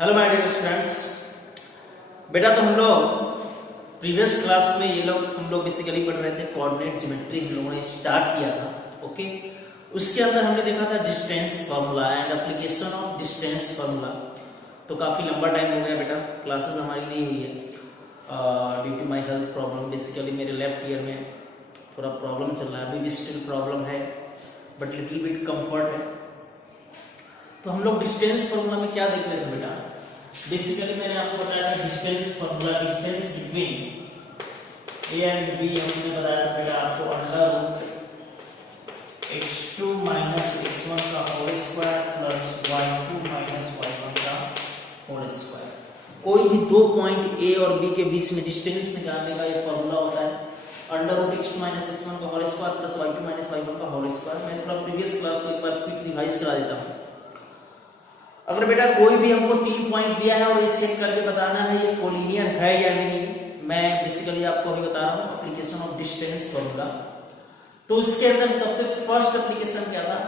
Hello my dear students. बेटा तो हम लोग प्रीवियस क्लास में हम लोग बेसिकली पढ़ रहे थे कोऑर्डिनेट ज्योमेट्री। हम लोगों ने स्टार्ट किया था। ओके, उसके अंदर हमने देखा था distance formula and application of distance formula. तो काफ़ी लंबा टाइम हो गया बेटा, क्लासेस हमारी नहीं हुई है due to my health problem. Basically मेरे लेफ्ट ईयर में थोड़ा प्रॉब्लम चल रहा है, अभी भी स्टिल प्रॉब्लम है बट लिटिल बिट कंफर्ट है। तो हम लोग डिस्टेंस फार्मूला में क्या देख रहे थे बेटा, बेसिकली मैंने आपको बताया था distance formula, distance between A and B हमने बताया था बेटा आपको under root x2 minus x1 का whole square plus y2 minus y1 का होल स्क्वायर। कोई भी दो पॉइंट ए और बी के बीच में डिस्टेंस निकालने का ये फार्मूला होता है under root x2 minus x1 का whole square plus y2 minus y1 का होल स्क्वायर। मैं थोड़ा प्रीवियस क्लास को एक बार क्विक रिवाइज करा देता हूँ। अगर बेटा कोई भी हमको 3 पॉइंट दिया है और ये चेक करके बताना है ये कोलिनियर है या नहीं, मैं बेसिकली आपको अभी बता रहा हूँ एप्लीकेशन ऑफ डिस्टेंस फार्मूला। तो उसके अंदर सबसे फर्स्ट एप्लीकेशन क्या था,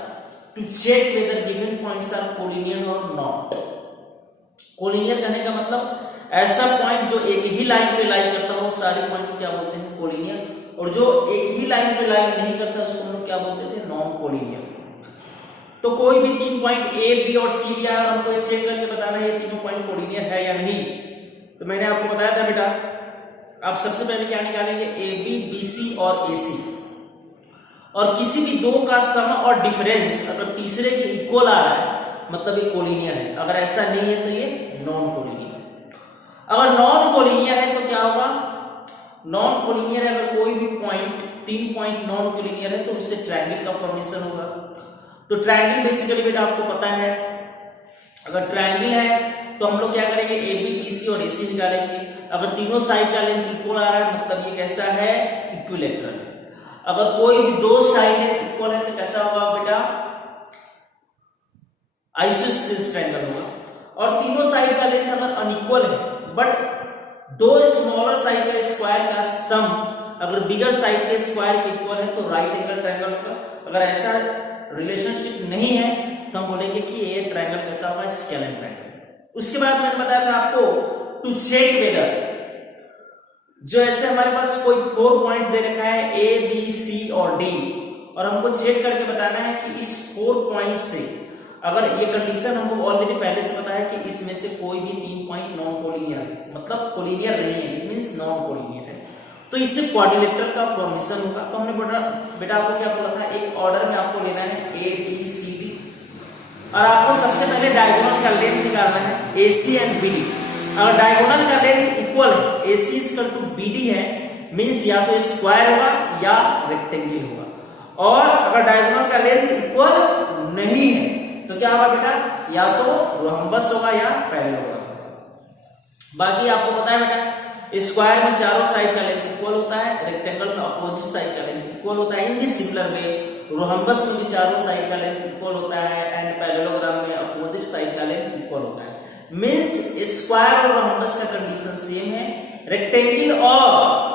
to check whether given points are collinear और नॉट। कोलिनियर कहने का मतलब ऐसा पॉइंट जो एक ही लाइन पे लाई करता हो, सारे पॉइंट को क्या बोलते हैं कोलिनियर, और जो एक ही लाइन पे लाई नहीं करता उसको हम लोग क्या बोलते थे नॉन कोलिनियर। तो कोई भी 3 पॉइंट ए बी और सी दिया है और हमको चेक करके बताना है ये तीनों पॉइंट कोलिनियर है या नहीं। तो मैंने आपको बताया था बेटा आप सबसे पहले क्या निकालेंगे, ए बी बी सी और ए सी, और किसी भी दो का सम और डिफरेंस अगर तीसरे के इक्वल आ रहा है मतलब ये कोलिनियर है, अगर ऐसा नहीं है तो ये नॉन कोलिनियर है। अगर नॉन कोलिनियर है तो क्या होगा, नॉन कोलिनियर है अगर कोई भी पॉइंट 3 पॉइंट नॉन कोलिनियर है तो उससे ट्रायंगल का फॉर्मेशन होगा। तो ट्रायंगल बेसिकली बेटा आपको पता है अगर ट्रायंगल है तो हम लोग क्या करेंगे ए बी बी सी और ए सी निकालेंगे। अगर तीनों साइड का लेंथ इक्वल आ रहा है मतलब ये कैसा है इक्विलैटरल है। अगर कोई भी दो साइड इक्वल है तो कैसा होगा बेटा आइसोसेलेस ट्रायंगल होगा। और तीनों साइड का लेंथ अगर अनइक्वल है बट दो स्मॉलर साइड का स्क्वायर का सम अगर बिगर साइड के स्क्वायर के इक्वल है तो राइट एंगल ट्रायंगल होगा। अगर ऐसा रिलेशनशिप नहीं है तो हम बोलेंगे कि ये ट्रायंगल कैसा होगा स्केलेन ट्रायंगल। उसके बाद मैंने बताया था आपको टू चेक वेदर, जो ऐसे हमारे पास कोई 4 पॉइंट्स दे रखा है ए बी सी और डी, और हमको चेक करके बताना है कि इस 4 पॉइंट से अगर ये कंडीशन हमको ऑलरेडी पहले से पता है कि इसमें से कोई भी 3 पॉइंट नॉन कोलिनियर है मतलब कोलिनियर नहीं है, इट मींस नॉन कोलिनियर है, तो इससे क्वाड्रिलेटरल का फॉर्मेशन होगा। तो हमने बेटा आपको क्या बोला था एक ऑर्डर में आपको लेना है ए बी सी डी, और आपको सबसे पहले डायगोनल का लेंथ निकालना है ए सी एंड बी डी। अगर डायगोनल का लेंथ इक्वल है ए सी इक्वल टू बी डी है मीन्स या तो स्क्वायर होगा या रेक्टेंगल होगा, और अगर डायगोनल का लेंथ इक्वल नहीं है तो क्या होगा बेटा या तो रोहम्बस होगा या पैरेलल होगा। बाकी आपको पता है बेटा स्क्वायर में चारों साइड का लेंथ इक्वल होता है, रेक्टेंगल में अपोजिट साइड का लेंथ इक्वल होता है। इन दी सिमिलर वे रोहम्बस में भी चारों साइड का लेंथ इक्वल होता है एंड पैरेललोग्राम में अपोजिट साइड का लेंथ इक्वल होता है। मींस स्क्वायर और रोहम्बस का कंडीशन सेम है, रेक्टेंगल और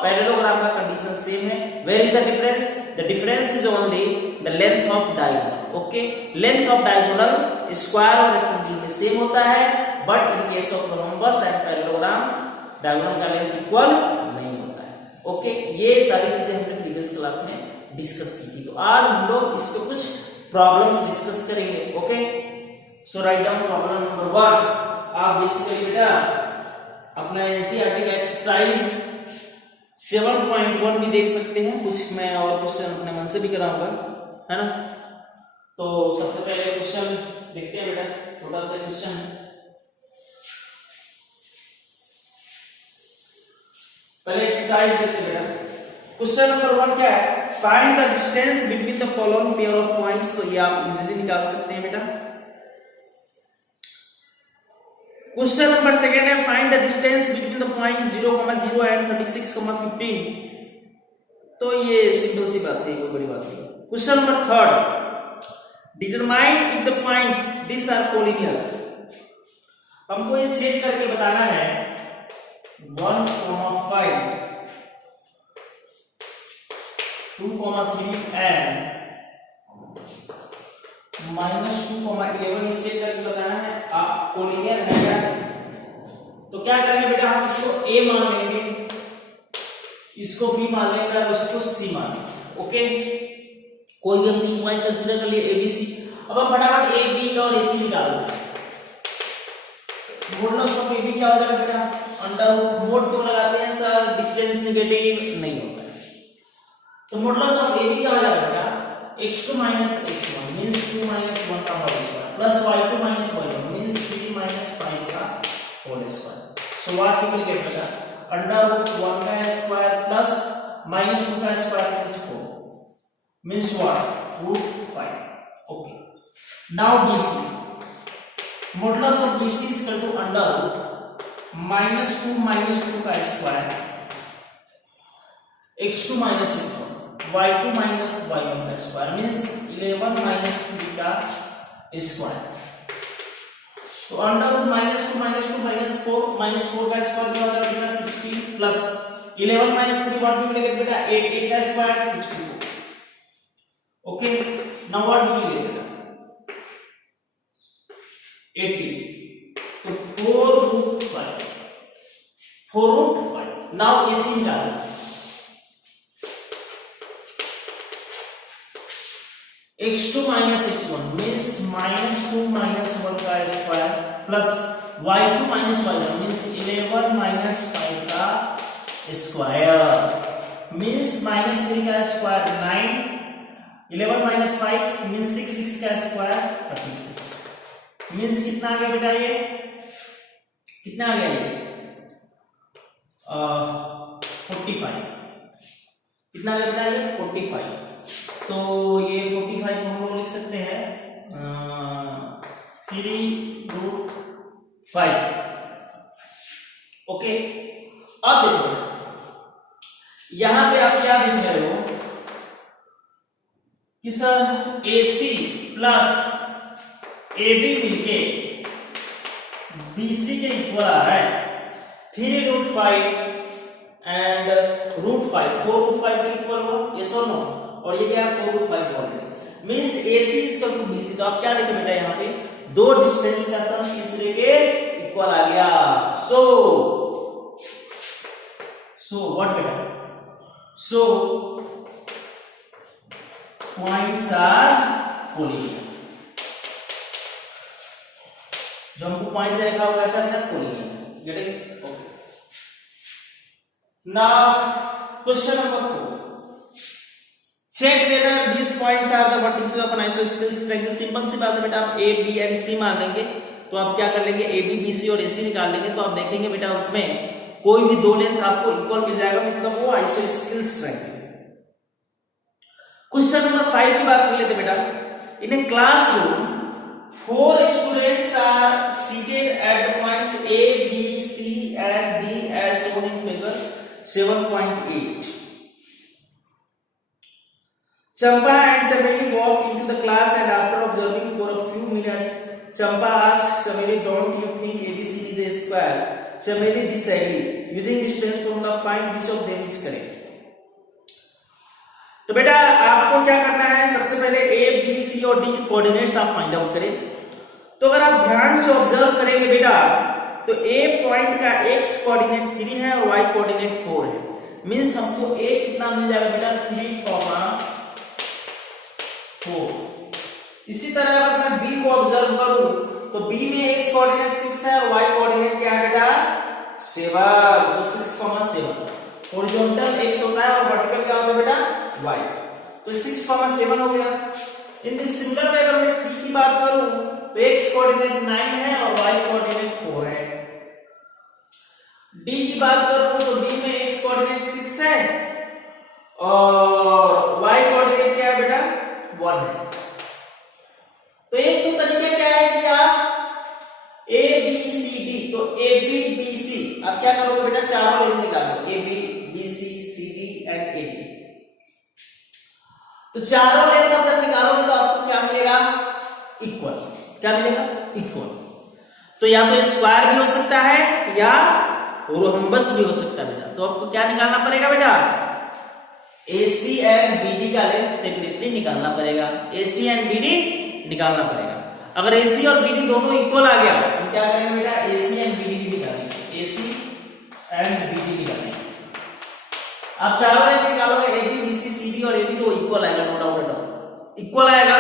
पैरेललोग्राम का कंडीशन सेम है। Where is the difference, the difference is only the length of diagonal. Okay, length of diagonal square और रेक्टेंगल में सेम होता है but in case of rhombus and parallelogram diagonal का length equal नहीं होता है। Okay, ये सारी चीजें हमने प्रीवियस क्लास में डिस्कस की थी। तो आज हम लोग इस पे कुछ प्रॉब्लम्स डिस्कस करेंगे। ओके, सो राइट डाउन प्रॉब्लम नंबर 1। आप बेसिकली बेटा अपना एनसीईआरटी का एक्सरसाइज 7.1 भी देख सकते हैं, कुछ मैं और क्वेश्चन अपने मन से भी कराऊंगा, है ना। तो सबसे पहले क्वेश्चन देखते हैं बेटा, छोटा सा क्वेश्चन है। पहले एक्सरसाइज देखते हैं बेटा। क्वेश्चन नंबर 1 क्या है, find the distance between the following pair of points. तो ये आप इजीली निकाल सकते हैं बेटा। क्वेश्चन नंबर 2 है, find the distance between the points 0,0 and 36,15। तो ये सिंपल सी बात है, कोई बड़ी बात नहीं। Question number 3, determine if the points this are collinear. हमको ये चेक करके बताना है 1,5 2,3 एंड -2,11 ये चेक करके बताना है आप कोलिनियर है या क्या करेंगे बेटा, हम इसको ए मान लेंगे, इसको बी मान लेंगे और उसको सी मान लेंगे। ओके, कोई भी हम तीन पॉइंट कंसीडर कर लिए ए बी सी। अब हम फटाफट ए बी और ए सी निकाल लेंगे। मॉडुलस ऑफ ए बी क्या हो जाएगा बेटा, अंडर मोड क्यों लगाते हैं सर, डिस्टेंस नेगेटिव नहीं होता है। तो मॉडुलस ऑफ ए बी क्या हो जाएगा बेटा, x2 minus x1 means 2 minus 1 का whole square plus y2 minus y1 means 3 minus 5 का होल स्क्वायर। So what we will get बेटा, अंडर रूट 1 का स्क्वायर प्लस माइनस 2 का square means 4 means what, root 5। Okay, now BC, modulus of BC is equal to under root minus 2 का square x2 minus x1 y2 minus y1 का square means 11 minus 3 का square. तो under root -2 minus 4 का square क्या होगा बेटा 16 plus 11 minus 3 what will get बेटा 8 का square 64। Okay, now what will get बेटा 80, तो 4 root 5। नाउ एसी निकालो, x2 minus x1 means -2 minus 1 का square plus y2 minus y1 means 11 minus 5 का स्क्वायर means -3 का स्क्वायर 9, 11 minus 5 means 6 का square 36 means कितना आ गया बेटा, ये कितना आ गया, ये 45। कितना आ गया बेटा, ये 45। तो ये 45 को हम लोग लिख सकते हैं 3 root 5। ओके, अब देखो यहां पे आप क्या देख रहे हो कि सर AC प्लस AB मिलके BC के इक्वल आ रहा है 3 root 5 एंड root 5, 4 root 5 के इक्वल हुआ, यस और नो, और ये क्या है 4 root 5 already means AC is equal to BC। तो आप क्या लिखे बेटा, यहाँ पे दो डिस्टेंस का सम तीसरे के इक्वल आ गया। सो व्हाट बेटा, सो पॉइंट्स आर कोलिनियर। जो हमको पॉइंट देखा होगा ऐसा बेटा collinear, get it. Okay, now question number 4, check whether these points are the vertices of an isosceles triangle। Simple सी बात है बेटा, आप a b and c मान लेंगे तो आप क्या कर लेंगे, a b b c और a c निकाल लेंगे तो आप देखेंगे बेटा उसमें कोई भी दो लेंथ आपको इक्वल मिल जाएगा, मतलब वो आइसोसेलेस ट्रायंगल। क्वेश्चन नंबर 5 की बात कर लेते बेटा, इन a classroom 4 students are seated at the points a b c and d as shown in figure 7.8। Champa and Chameli walked into the class and after observing for a few minutes, Champa asked Chameli, "Don't you think ABCD is a square?" Chameli decided, using distance formula, find which of them is correct। तो बेटा आपको क्या करना है, सबसे पहले A, B, C और D के कोऑर्डिनेट्स आप फाइंड आउट करें। तो अगर आप ध्यान से ऑब्जर्व करेंगे बेटा, तो A पॉइंट का X कोऑर्डिनेट 3 है और Y कोऑर्डिनेट 4 है, मींस हमको A कितना मिल जाएगा बेटा 3, 4। इसी तरह अगर मैं B को ऑब्जर्व करूं तो B में X कोऑर्डिनेट 6 है और Y कोऑर्डिनेट क्या है बेटा 7, तो 6, 7। हॉरिजॉन्टल X होता है और वर्टिकल क्या होता है बेटा Y, तो 6, 7 हो गया। इन दिस सिमिलर वे अगर मैं C की बात करूं तो X कोऑर्डिनेट 9 है और Y कोऑर्डिनेट 4 है। D की बात करूं तो D में X कोऑर्डिनेट 6 है और Y कोऑर्डिनेट क्या है बेटा 1 है। तो एक तो तरीका क्या है कि आप A B C D, तो A B B C आप क्या करोगे बेटा, चारों लेंथ निकाल लो, A B B C C D and A D। तो चारों लेंथ आप जब निकालोगे तो आपको क्या मिलेगा, इक्वल। क्या मिलेगा, इक्वल। तो या तो स्क्वायर भी हो सकता है या रोम्बस भी हो सकता है बेटा। तो आपको क्या निकालना पड़ेगा बेटा, AC एंड BD का लेंथ सेपरेटली निकालना पड़ेगा, AC एंड BD निकालना पड़ेगा। अगर AC और BD दोनों इक्वल आ गया तो क्या करेंगे बेटा, AC एंड BD भी निकालेंगे, AC AC एंड BD निकालेंगे। आप चारों लाइन निकालोगे AB BC CD और AD तो इक्वल आएगा, no doubt at all equal आएगा।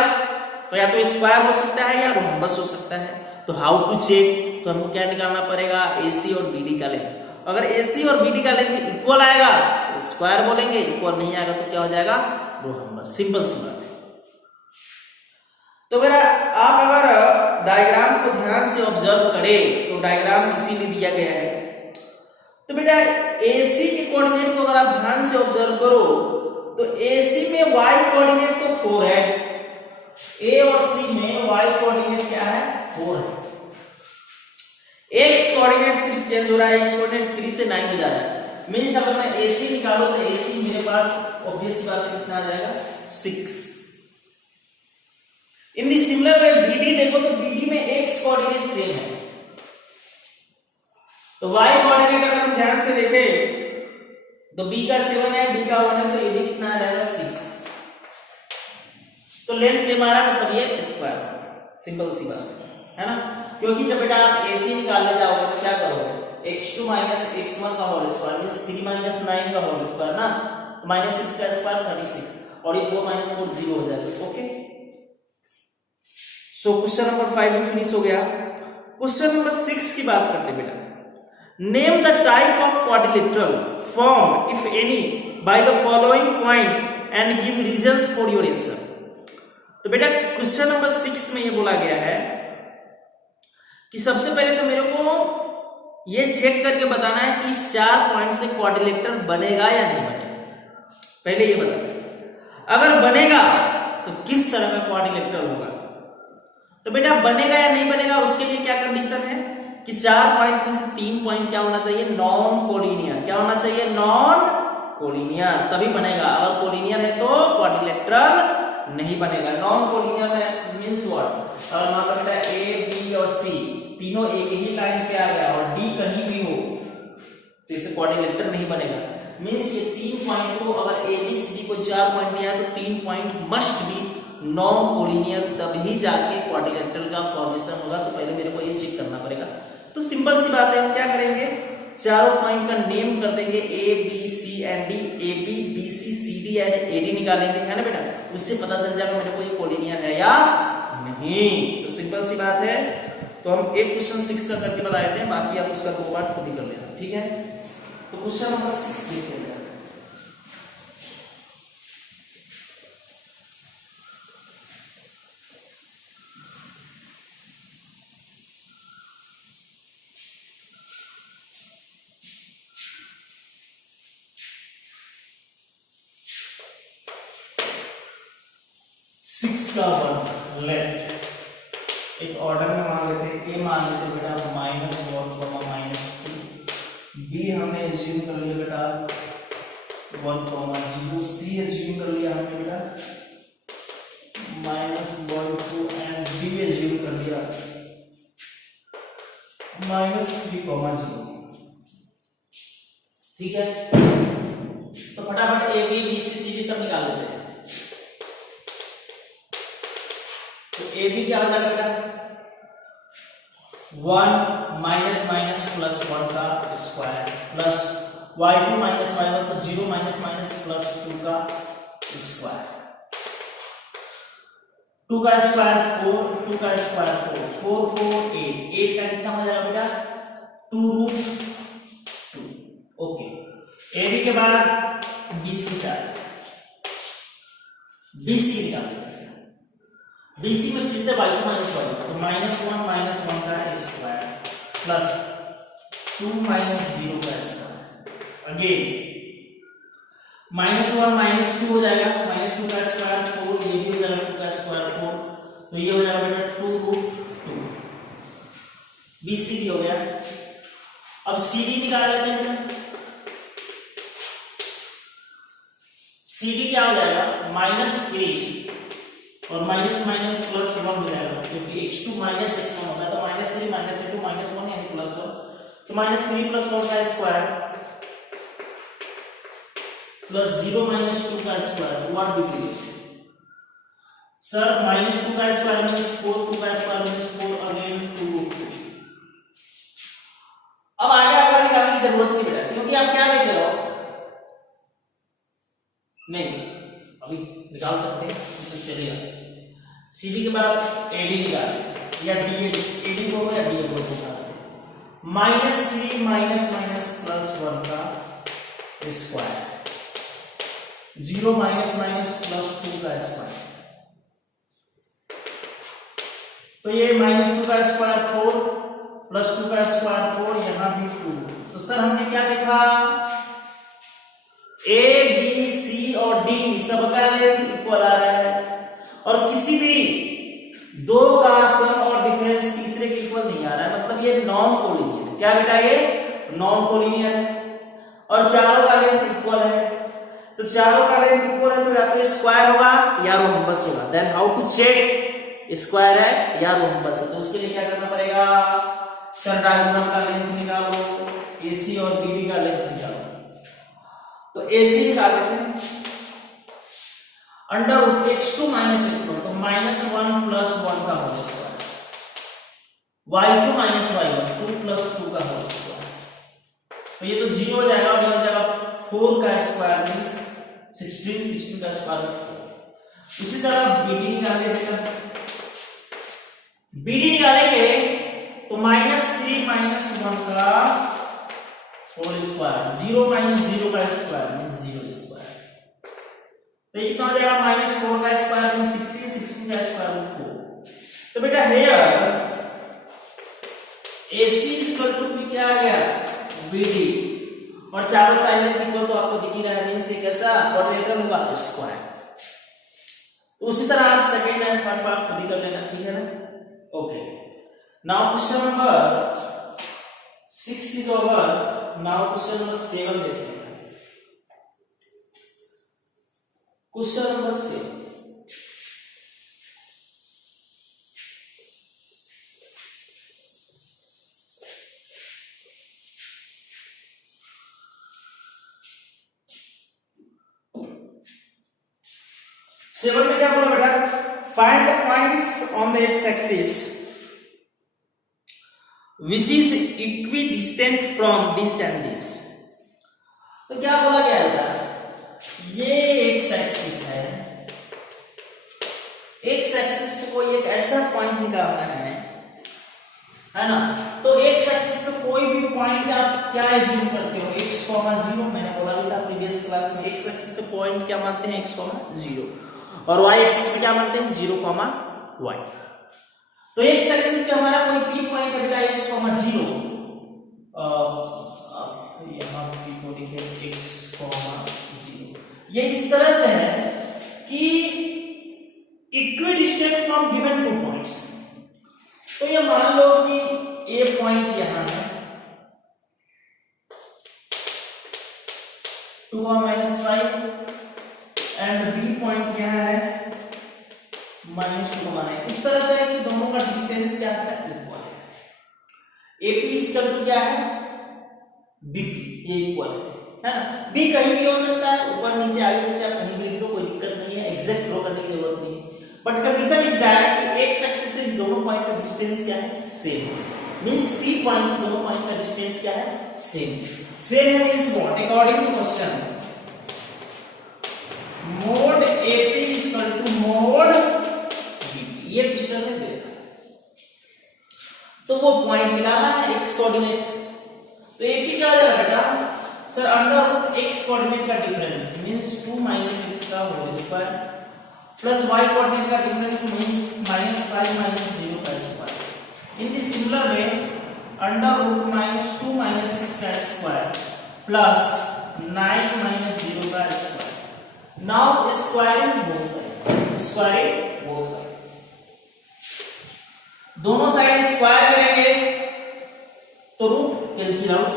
तो या तो स्क्वायर हो सकता है या रोम्बस हो सकता है। तो हाउ टू चेक, तो हमको क्या निकालना पड़ेगा, AC और BD का लेंथ। अगर AC और BD का लेंथ इक्वल आएगा तो स्क्वायर बोलेंगे, इक्वल नहीं आएगा तो क्या हो जाएगा, रोम्बस। सिंपल सी बात है। तो मेरा आप अगर डायग्राम को ध्यान से ऑब्जर्व करें तो डायग्राम इसीलिए दिया गया है। तो बेटा AC के कोऑर्डिनेट को अगर आप ध्यान से ऑब्जर्व करो तो AC में y कोऑर्डिनेट तो 4 है, A और C में y कोऑर्डिनेट क्या है, 4 है। x कोऑर्डिनेट सिर्फ चेंज हो रहा है, x कोऑर्डिनेट 3 से 9 हो जा रहा है। मींस अगर मैं AC निकालो तो AC मेरे पास ऑब्वियस बात है कितना आ जाएगा, 6। इन दी सिमिलर वे BD देखो तो BD में x कोऑर्डिनेट सेम है, तो y कोऑर्डिनेट अगर हम ध्यान से देखें तो B का 7 है, D का 1 है, तो AB कितना आ जाएगा, 6। तो लेंथ के हमारा मतलब ये स्क्वायर, सिंपल सी बात है ना। क्योंकि जब बेटा आप AC निकालने जाओगे तो क्या करोगे, x2 माइनस x1 का होल स्क्वायर मींस 3 माइनस 9 का होल स्क्वायर ना, तो -6 का स्क्वायर 36 और ये 4 माइनस 4 0 हो जाएगा। ओके, सो क्वेश्चन नंबर 5 भी फिनिश हो गया। क्वेश्चन नंबर 6 की बात करते हैं बेटा। Name the type of quadrilateral formed if any by the following points and give reasons for your answer. तो बेटा क्वेश्चन नंबर 6 में ये बोला गया है कि सबसे पहले तो मेरे को ये चेक करके बताना है कि इस 4 पॉइंट से क्वाड्रिलेटरल बनेगा या नहीं बनेगा। पहले ये बताना, अगर बनेगा तो किस तरह का क्वाड्रिलेटरल होगा। तो बेटा बनेगा या नहीं बनेगा उसके लिए क्या कंडीशन है कि 4 पॉइंट में से 3 पॉइंट क्या होना चाहिए, नॉन कोलिनियर। क्या होना चाहिए, नॉन कोलिनियर, तभी बनेगा। अगर कोलिनियर है तो क्वाड्रिलेटरल नहीं बनेगा। नॉन कोलिनियर में मींस व्हाट, अगर मान लो बेटा A B और C तीनों एक ही लाइन पे आ गया और D कहीं भी हो तो इसे क्वाड्रिलेटरल नहीं बनेगा। मींस ये 3 पॉइंट को अगर A B C D को 4 पॉइंट दिया है तो 3 point must be non collinear, तभी जाके क्वाड्रिलेटरल का फॉर्मेशन होगा। तो पहले मेरे को ये चेक करना पड़ेगा। तो सिंपल सी बात है, हम क्या करेंगे, चारों पॉइंट का नेम कर देंगे A B C and D, A B B C C D and A D निकालेंगे, है ना बेटा। उससे पता चल जाएगा मेरे को ये कोलिनियर है या नहीं। तो सिंपल सी बात है। तो हम एक क्वेश्चन 6 का करके बता देते हैं, बाकी आप उसका 2 पार्ट खुद ही कर लेना, ठीक है। तो क्वेश्चन नंबर 6 देखते हैं। 6 का वन लेफ्ट एक ऑर्डर में मान लेते हैं। ए मान लेते बेटा -1, -2, बी हमने एज्यूम कर लिया बेटा 1, 0, सी एज्यूम कर लिया हमने बेटा -1, 2 एंड डी एज्यूम कर लिया -3, 0। ठीक है, तो फटाफट A B B C C D सब निकाल लेते हैं। तो ए बी क्या हो जाएगा बेटा 1 माइनस माइनस प्लस 1 का square plus y2 minus y1 तो 0 माइनस माइनस प्लस 2 का स्क्वायर, 2 का स्क्वायर 4, 2 का स्क्वायर 4, 4 4 8, 8 का कितना हो जाएगा बेटा 2√2। ओके, ए बी के बाद BC का BC निकालेंगे। BC में फिर से y2 माइनस y1 तो -1 माइनस 1 का स्क्वायर प्लस 2 माइनस 0 का स्क्वायर, अगेन -1 माइनस 2 हो जाएगा, -2 का स्क्वायर 4, ये भी हो जाएगा 2 का स्क्वायर 4, तो ये हो जाएगा बेटा 2√2। BC भी हो गया। अब CD निकाल लेते हैं बेटा। CD क्या हो जाएगा -3 और माइनस माइनस प्लस 1 हो जाएगा, क्योंकि x2 माइनस x1 होता है तो -3 माइनस 2 माइनस 1 यानी प्लस 1, तो -3 प्लस 1 का स्क्वायर प्लस 0 माइनस 2 का स्क्वायर, व्हाट डिग्री सर -2 का स्क्वायर मींस 4, 2 का स्क्वायर मींस 4, अगेन 2√2। अब आगे जरूरत नहीं बेटा, क्योंकि आप क्या देख रहे हो, नहीं अभी निकाल सकते हैं तो चलिए CD के बाद AD निकाल या DA, AD को या DA को -3 माइनस प्लस 1 का स्क्वायर, 0 माइनस प्लस 2 का स्क्वायर, तो ये -2 का स्क्वायर 4 प्लस 2 का स्क्वायर 4, यहां भी 2। तो सर हमने क्या देखा, A B C और D सबका लेंथ इक्वल आ रहा है, और किसी भी दो का सम और डिफरेंस तीसरे के इक्वल नहीं आ रहा है, मतलब ये नॉन कोलिनियर है। क्या बेटा, ये नॉन कोलिनियर है, और चारों का लेंथ इक्वल है। तो चारों का लेंथ इक्वल है तो या तो स्क्वायर होगा या रोम्बस होगा। Then how to check square है या रोम्बस है, तो उसके लिए क्या करना पड़ेगा, सर डायगोनल का लेंथ निकालो, AC और BD का लेंथ निकालो। तो AC निकाल लेते हैं, under root x2 minus x1, तो -1 प्लस 1 का whole square, y2 minus y1 2 plus 2 का होल स्क्वायर, तो ये तो 0 हो जाएगा और ये हो जाएगा 4 का स्क्वायर मींस 16 का स्क्वायर। उसी तरह BD निकालेंगे बेटा, BD निकालेंगे तो -3 माइनस 1 का होल स्क्वायर, 0 माइनस 0 का स्क्वायर मींस 0 स्क्वायर, तो ये कितना हो जाएगा, -4 का स्क्वायर मींस 16 का स्क्वायर रूट 4। तो बेटा हियर AC इक्वल टू क्या आ गया, BD, और चारों साइड इक्वल तो आपको दिख ही रहा है, मींस ये कैसा क्वाड्रेटर होगा, स्क्वायर। तो उसी तरह आप सेकंड एंड थर्ड पार्ट खुद ही कर लेना, ठीक है ना। Okay, now question number 6 is over. Now question number 7 देखते हैं। क्वेश्चन नंबर 7, में क्या बोला बेटा, find the points on the x axis which is equidistant from this and this। तो क्या बोला गया है, ये एक्स एक्सिस पे कोई एक ऐसा पॉइंट निकालना है ना। तो एक्स एक्सिस पे कोई भी पॉइंट आप क्या एज्यूम करते हो, x,0, मैंने बोला था प्रीवियस क्लास में, एक्स एक्सिस पे पॉइंट क्या मानते हैं, x,0, और y एक्सिस पे क्या मानते हैं, 0,y। तो एक्स एक्सिस पे हमारा कोई पी पॉइंट है बेटा x,0, यहां पी को लिखे x,0। ये इस तरह से है कि इक्विडिस्टेंट फ्रॉम गिवन 2 पॉइंट्स। तो ये मान लो कि ए पॉइंट यहां है 2,-5 एंड बी पॉइंट यहां है -2,9। इस तरह से है कि दोनों का डिस्टेंस क्या है, इक्वल है। AP इक्वल टू क्या है, BP, ये इक्वल है ना। B कहीं भी हो सकता है, ऊपर नीचे आगे पीछे आप कहीं भी लिख दो, कोई दिक्कत नहीं है, एग्जैक्ट ड्रॉ करने की जरूरत नहीं है। बट कंडीशन इज दैट कि एक्स एक्सिस से दोनों पॉइंट का डिस्टेंस क्या है, सेम। मींस P पॉइंट दोनों पॉइंट का डिस्टेंस क्या है, same means what, according to question mod AP equal to mod BP, ये क्वेश्चन में दिया तो वो पॉइंट निकालना है एक्स कोऑर्डिनेट। तो AP क्या आ जाएगा बेटा, sir under root x coordinate का डिफरेंस मींस 2 - x का whole square plus y coordinate का डिफरेंस मींस -5 - 0 का square. In the similar way under root -2 - x का स्क्वायर प्लस 9 - 0 का square. Now squaring both side, दोनों साइड स्क्वायर करेंगे तो root cancel out,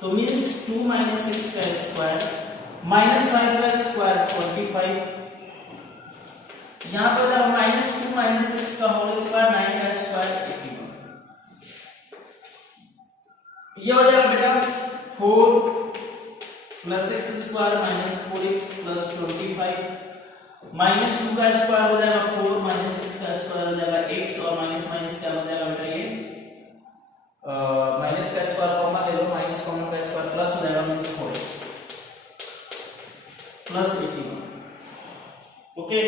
तो मींस 2 - x का स्क्वायर -5 का स्क्वायर 25, यहां पर जब -2 - x का होल स्क्वायर 9 का स्क्वायर 81, ये हो जाएगा बेटा 4 + x स्क्वायर -4x + 25 -2 का स्क्वायर हो जाएगा 4 - x का स्क्वायर हो जाएगा x, और माइनस क्या हो जाएगा बेटा, ये माइनस का स्क्वायर कॉमन ले लो, माइनस कॉमन का स्क्वायर प्लस 81। ओके,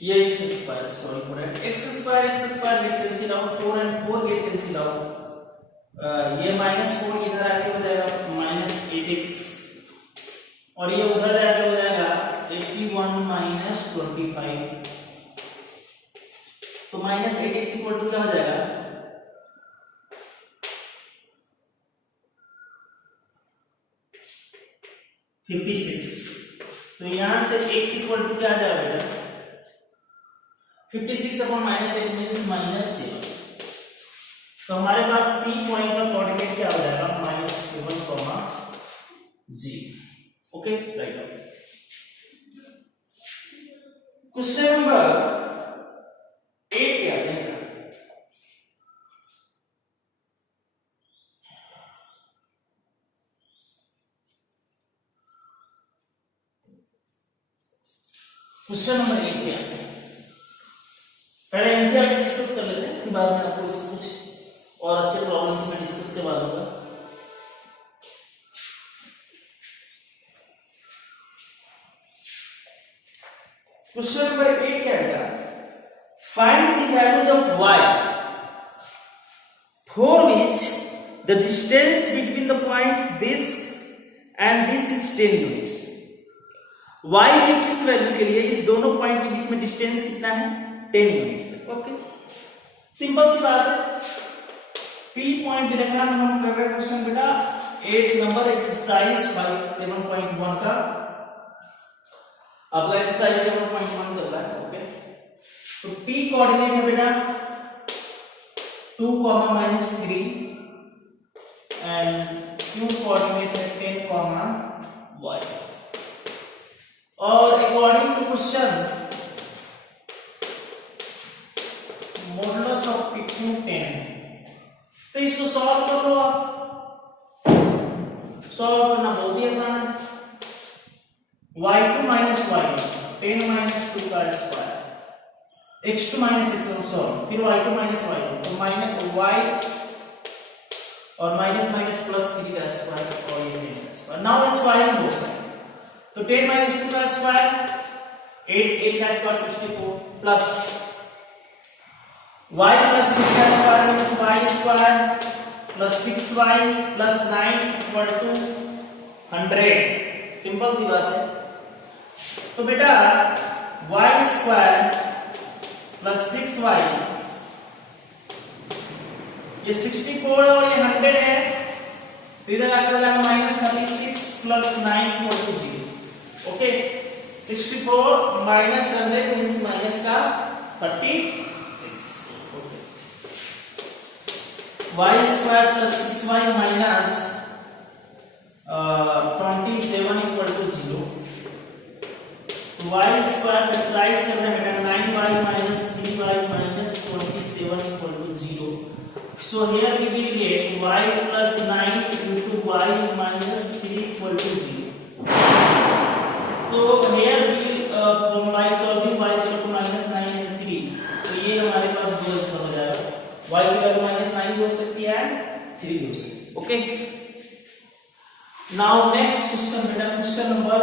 ये x square, sorry for that, x square get cancel out, 4 and 4 get cancel out, ये -4 इधर आके हो जाएगा -8x, और ये उधर जाके हो जाएगा 81 - 25, तो -8x इक्वल टू क्या हो जाएगा, 56। तो यहां से x इक्वल टू क्या आ जाएगा बेटा, 56 अपॉन -8 मींस -7। तो हमारे पास P पॉइंट का कोऑर्डिनेट क्या हो जाएगा, -1,0। Okay, right. क्वेश्चन नंबर 8 क्या है, क्वेश्चन नंबर 8 क्या है, पहले एनसीईआरटी डिस्कस कर लेते हैं, फिर बाद में आपको इसमें कुछ और अच्छे प्रॉब्लम्स में डिस्कस के बाद होगा। क्वेश्चन नंबर 8 क्या है, find the values of y for which the distance between the points this and this is 10 units। y के किस वैल्यू के लिए इस दोनों पॉइंट के बीच में डिस्टेंस कितना है, 10 यूनिट्स है। ओके, सिंपल सी बात है, P पॉइंट देखना हम कर रहे हैं क्वेश्चन बेटा 8 नंबर एक्सरसाइज 7.1 का, आपका एक्सरसाइज 7.1 चल रहा है। ओके, तो P कोऑर्डिनेट है बेटा 2, -3 एंड Q कोऑर्डिनेट है 10, y, और according to question modulus of PQ 10 है, तो इसको सॉल्व कर लो आप। सॉल्व करना बहुत ही आसान है, y2 - y 10 - 2 का स्क्वायर, x2 - x1 सॉल्व, फिर y2 - y, तो माइनस y और माइनस प्लस 3 का स्क्वायर, और ये 10 का square. Now square both side, तो 10 - 2 का स्क्वायर 8 का स्क्वायर 64 प्लस y प्लस 3 का square minus y square plus 6y plus 9 equal to 100। Simple सी बात है, तो बेटा y स्क्वायर प्लस 6y, ये 64 और ये 100 है, तो इधर आकर जाएगा -36 plus 9 equal to 0। Okay, 64 minus 100 means minus का 36। Okay, y square plus 6y minus 27 equal to 0। y square factorise करने में 9y minus 3y minus 27 equal to 0. So here we will get y plus 9 into y minus 3 equal to 0. तो here we will from y solving y is equal to minus 9 and 3, तो ये हमारे पास दो answer हो जाएगा, y की value -9 भी हो सकती है 3 भी हो सकती है। ओके, नाउ नेक्स्ट क्वेश्चन बेटा, क्वेश्चन नंबर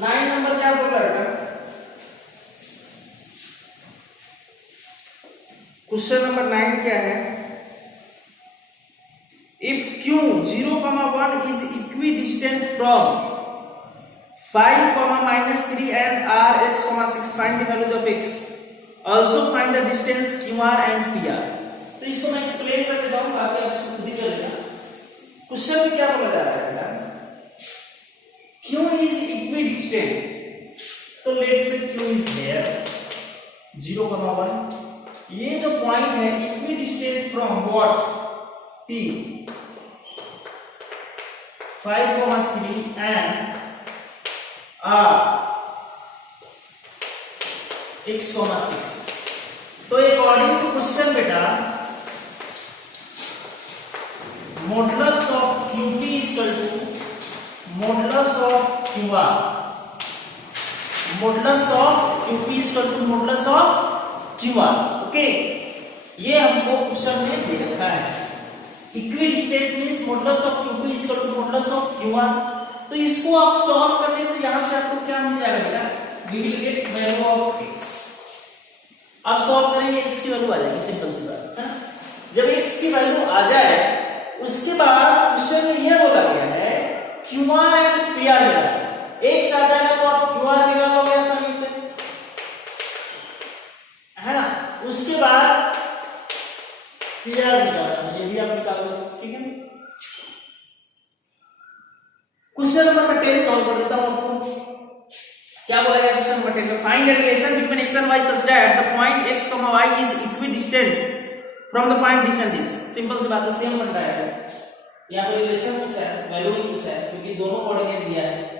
9 नंबर क्या बोल रहा है, क्वेश्चन नंबर 9 क्या है, if q 0,1 is equidistant from 5, -3 and r x, 6, find the values of x, also find the distance qr and pr। तो इसको मैं एक्सप्लेन कर देता हूं, बाकी आप इसको खुद ही कर लेना। क्वेश्चन में क्या बोला जा रहा है बेटा, q is equidistant, तो let's say q is here 0,1, ये जो पॉइंट है equidistant from what, p 5,3 and r x, 6। तो अकॉर्डिंग टू क्वेश्चन बेटा modulus of qp equal to modulus of qr, modulus of qp equal to modulus of qr। Okay, ये हमको question में दे रखा है। Equidistant means modulus of Q2 is equal to modulus of Q1। तो इसको आप सॉल्व करने से यहां से आपको क्या मिल जाएगा बेटा, we will get value of x। आप सॉल्व करेंगे x की वैल्यू आ जाएगी, सिंपल सी बात है। जब x की वैल्यू आ जाए उसके बाद क्वेश्चन में यह बोला गया है QR एंड PR निकालो। x आ जाएगा तो आप QR निकालोगे आसानी से, है ना। उसके बाद PR निकालना, ये भी आप निकाल लो, ठीक है। क्वेश्चन नंबर 10 सॉल्व कर देता हूं आपको। क्या बोला गया क्वेश्चन नंबर 10 में, find the relation between x and y such that the point x, y is equidistant from the point this and this। Simple सी बात है, सेम बन रहा है। यहां पर रिलेशन पूछा है, वैल्यू नहीं पूछा है, क्योंकि दोनों कोऑर्डिनेट दिया है।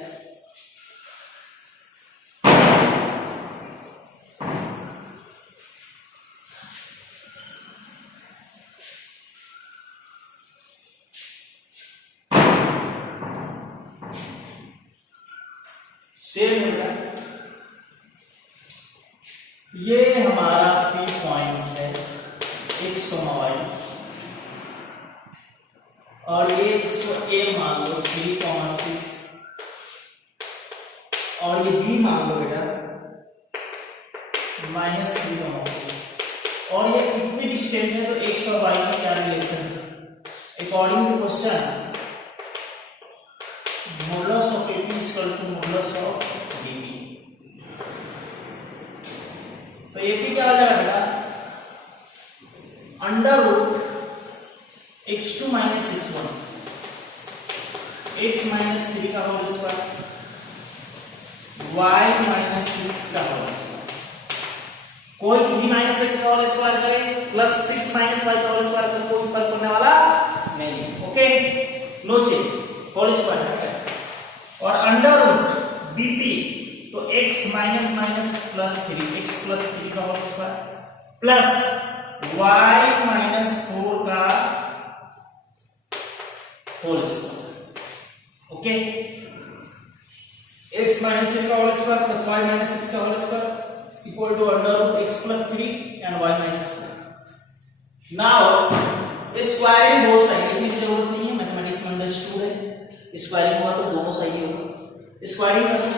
सेम होगा, ये हमारा P पॉइंट है x, y, और ये इसको A मान लो 3,6, और ये B मान लो बेटा -3,2, और ये इक्विडिस्टेंट है, तो x और y का क्या रिलेशन है according to question, modulus of AP is equal to modulus of BB। तो AP क्या हो जाएगा बेटा, under root x2 minus x1 x minus 3 का होल स्क्वायर y माइनस 6 का होल स्क्वायर। कोई 3 माइनस x का होल स्क्वायर करे प्लस 6 माइनस y का होल स्क्वायर करे, कोई फर्क पड़ने वाला नहीं, okay, no change, whole square है। और अंडर रूट bp, तो x minus minus plus 3, x plus 3 का whole square plus y minus 4 का whole square, okay, x minus 3 का whole square plus y minus 6 का whole square equal to under root x plus 3 and y minus 4। Now squaring both side की जरूरत नहीं है, mathematics में understood है, squaring हुआ तो दोनों साइड ही होगा। स्क्वायरिंग करना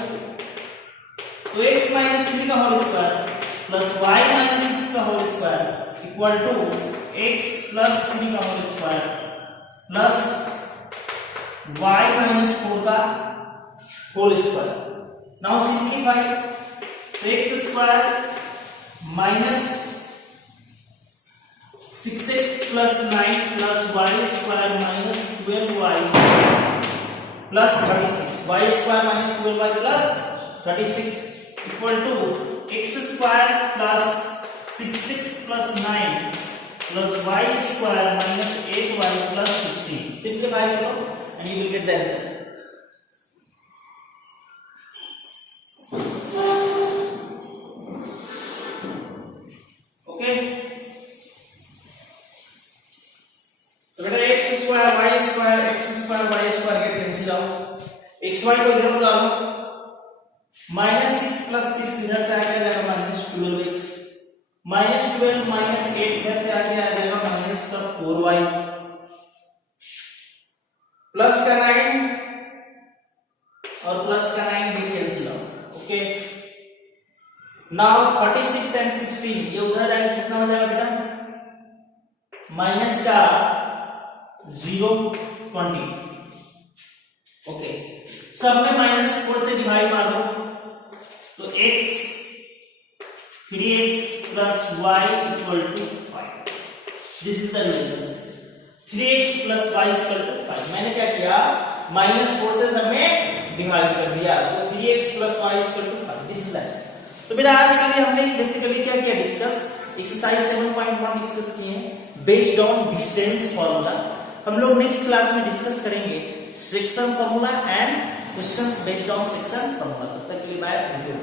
तो x माइनस 3 का whole square plus y minus 6 का whole square equal to x plus 3 का whole square plus y minus 4 का होल स्क्वायर। नाउ सिंप्लीफाई, तो x square minus 6x plus 9 plus y square minus 12y plus 36, y square minus 12y plus 36 equal to x square plus 6x plus 9 plus y square minus 8y plus 16। Simplify करो and you will get the answer। Okay, तो बेटा x square y square x square y square के cancel out, xy को इधर बुला लो, minus 6 plus 6 इधर से आ जाएगा माइनस 12x, माइनस 12 माइनस 8 इधर से आके आ जाएगा माइनस का 4y प्लस का 9 और प्लस का 9 भी cancel out, okay. Now 36 and 16 ये उधर जाएगा, कितना हो जाएगा बेटा, माइनस का 0 20, ओके। सब में माइनस 4 से डिवाइड मार दो, तो x 3x plus y equal to 5। This is the relationship, 3x plus y equal to 5। मैंने क्या किया, माइनस 4 से सब में डिवाइड कर दिया, तो 3x plus y equal to 5। This is the answer. तो बेटा आज के लिए हमने बेसिकली क्या किया, डिस्कस एक्सरसाइज 7.1 डिस्कस किए हैं बेस्ड ऑन डिस्टेंस फार्मूला। हम लोग नेक्स्ट क्लास में डिस्कस करेंगे section formula and questions based on section formula. तब तक के लिए बाय, थैंक यू।